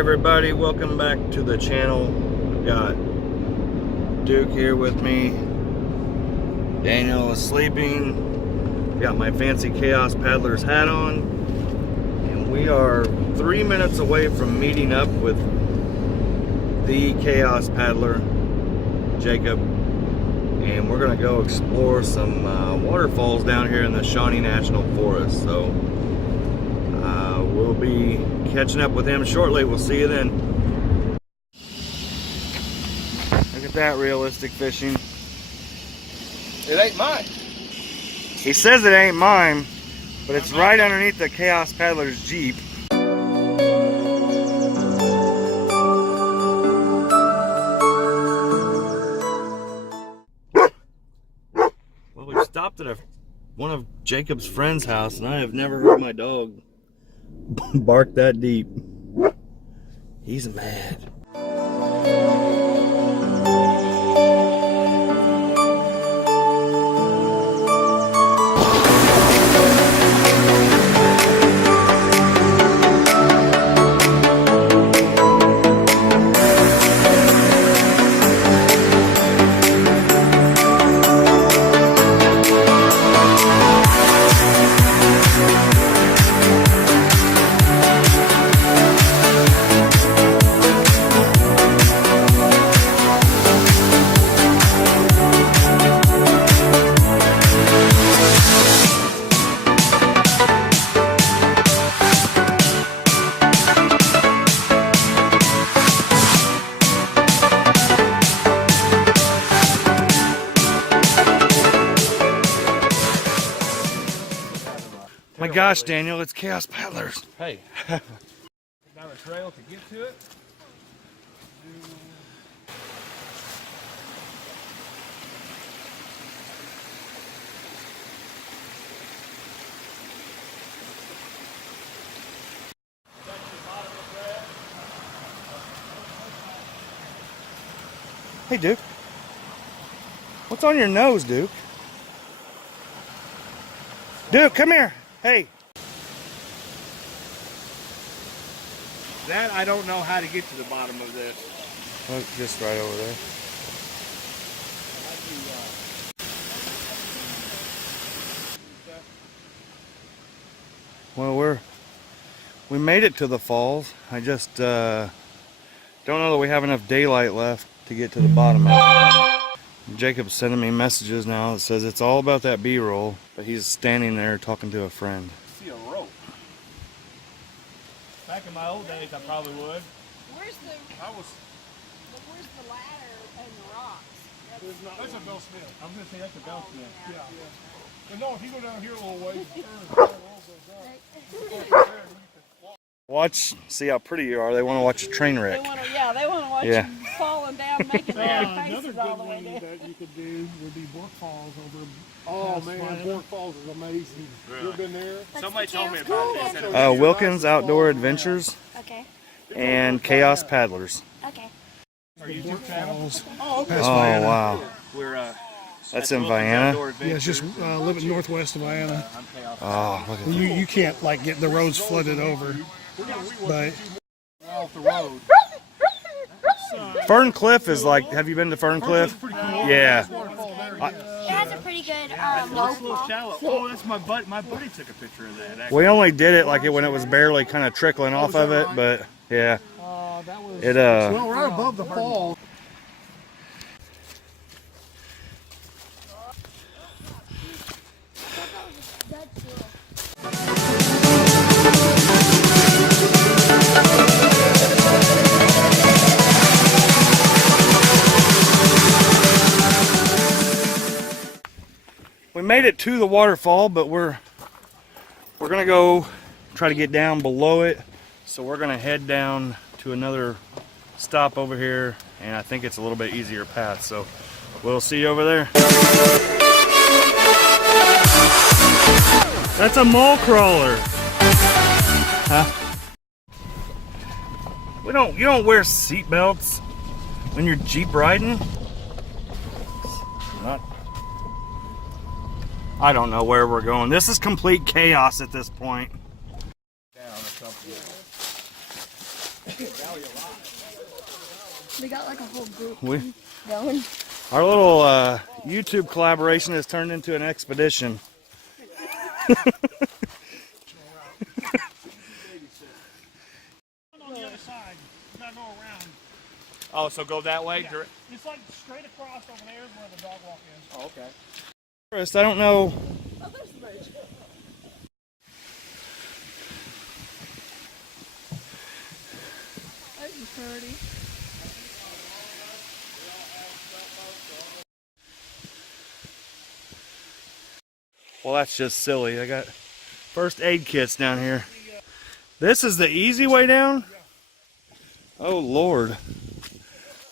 everybody, welcome back to the channel. I've got Duke here with me. Daniel is sleeping. Got my fancy Chaos Paddler's hat on. And we are 3 minutes away from meeting up with the Chaos Paddler, Jacob. And we're gonna go explore some waterfalls down here in the Shawnee National Forest. So we'll be catching up with him shortly. We'll see you then. Look at that realistic fishing. It ain't mine. He says it ain't mine, but it's right underneath the Chaos Paddler's Jeep. Well, we stopped at one of Jacob's friend's house, and I have never heard my dog bark that deep. He's mad. My gosh, Daniel, it's Chaos Paddlers. Hey. Down a trail to get to it. Hey, Duke. What's on your nose, Duke? Duke, come here. Hey. That I don't know how to get to the bottom of this. Look, just right over there. Well, we made it to the falls. I just don't know that we have enough daylight left to get to the bottom of it. Jacob's sending me messages now that says it's all about that B-roll, but he's standing there talking to a friend. I see a rope. Back in my old days, I probably would. Where's the ladder and the rocks? That's a Bell Smith. I was going to say that's a Bell Smith. Yeah. And no, if you go down here a little ways, Watch, see how pretty you are. They want to watch a train wreck. They want to watch you falling down, making their faces all the way down. That you could do would be Bork Falls over. Oh man, Bork Falls is amazing. Really? You've been there? Somebody told me about this. Wilkins Outdoor Adventures and Chaos Paddlers. Okay. Are you Bork Falls? Oh, okay. Oh, wow. We're That's in Vienna. Yeah, it's just a little bit northwest of Vienna. Oh, look at that. You can't like get the roads flooded over, but off the road. Fern Cliff is like, have you been to Fern Cliff? Yeah. It has a pretty good It's a little shallow. Oh, that's my buddy. My buddy took a picture of that. Actually. We only did it like when it was barely kind of trickling off of it, but yeah. that was It well right above the fall. We made it to the waterfall, but we're gonna go try to get down below it. So we're gonna head down to another stop over here, and I think it's a little bit easier path. So we'll see you over there. That's a mole crawler. Huh? You don't wear seat belts when you're Jeep riding. I don't know where we're going. This is complete chaos at this point. We got like a whole group We, going. our little YouTube collaboration has turned into an expedition. On the other side, you gotta go around. Oh, so go that way? Yeah. It's like straight across over there is where the dog walk is. Oh, okay. First, I don't know. Oh, there's the bridge. There's the pretty. Well, that's just silly. I got first aid kits down here. This is the easy way down? Oh, Lord.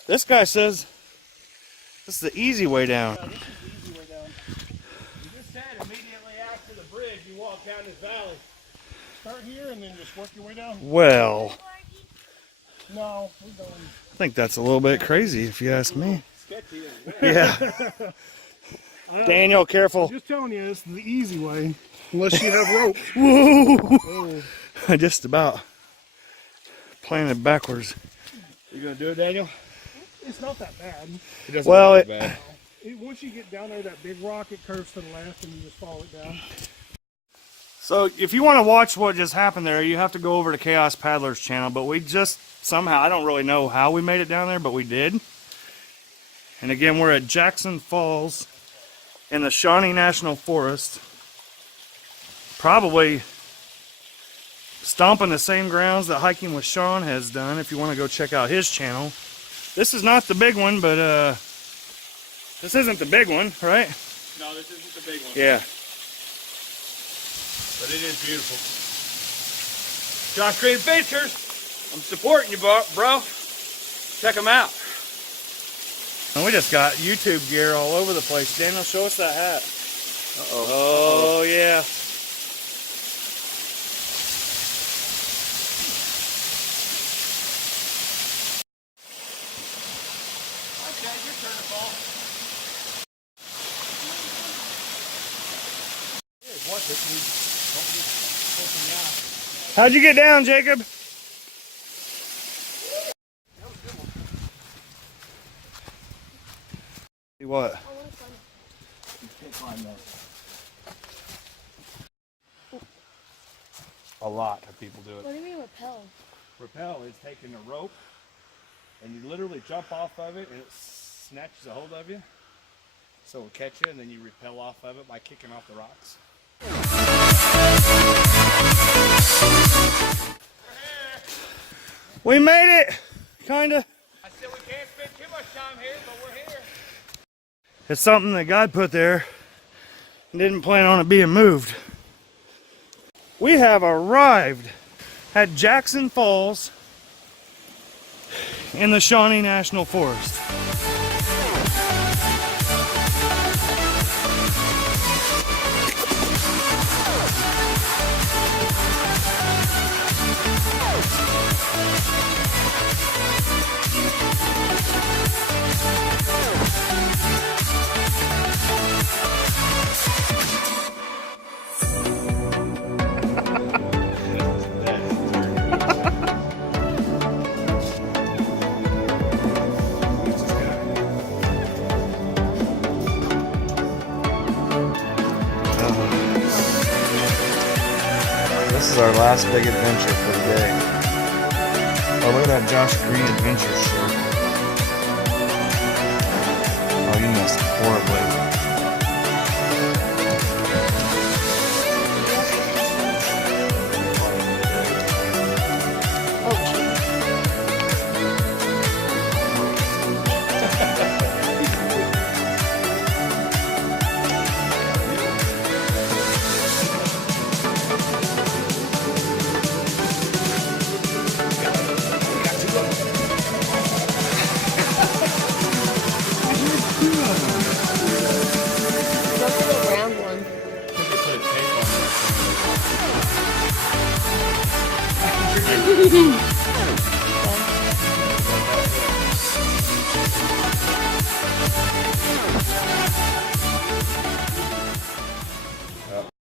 This guy says this is the easy way down. This is the easy way down. You just said immediately after the bridge, you walk down this valley. Start here and then just work your way down. Well, No, we're going. I think that's a little bit crazy if you ask me. Sketchy. Yeah. Daniel, careful. Just telling you, this is the easy way. Unless you have rope. Woo! I just about planted backwards. You gonna do it, Daniel? It's not that bad. It doesn't Well, look bad. Once you get down there, that big rock, it curves to the left and you just follow it down. So if you want to watch what just happened there, you have to go over to Chaos Paddler's channel. But we just somehow, I don't really know how we made it down there, but we did. And again, we're at Jackson Falls in the Shawnee National Forest. Probably stomping the same grounds that Hiking with Sean has done if you want to go check out his channel. This is not the big one, but this isn't the big one, right? No, this isn't the big one. Yeah. But it is beautiful. Josh Green Adventures. I'm supporting you, bro. Check them out. And we just got YouTube gear all over the place. Daniel, show us that hat. Uh-oh. Oh, yeah. Okay, your turn to fall. Watch it. Don't be poking me out. How'd you get down, Jacob? See what? A lot of people do it. What do you mean repel? Rappel is taking a rope and you literally jump off of it and it snatches a hold of you. So it'll catch you and then you rappel off of it by kicking off the rocks. We made it! Kinda. I said we can't spend too much time here, but we're here. It's something that God put there and didn't plan on it being moved. We have arrived at Jackson Falls in the Shawnee National Forest. This is our last big adventure for the day. Oh, look at that Josh Green Adventure shirt. Oh, you missed horribly. Let's go round one. Put a tape on there.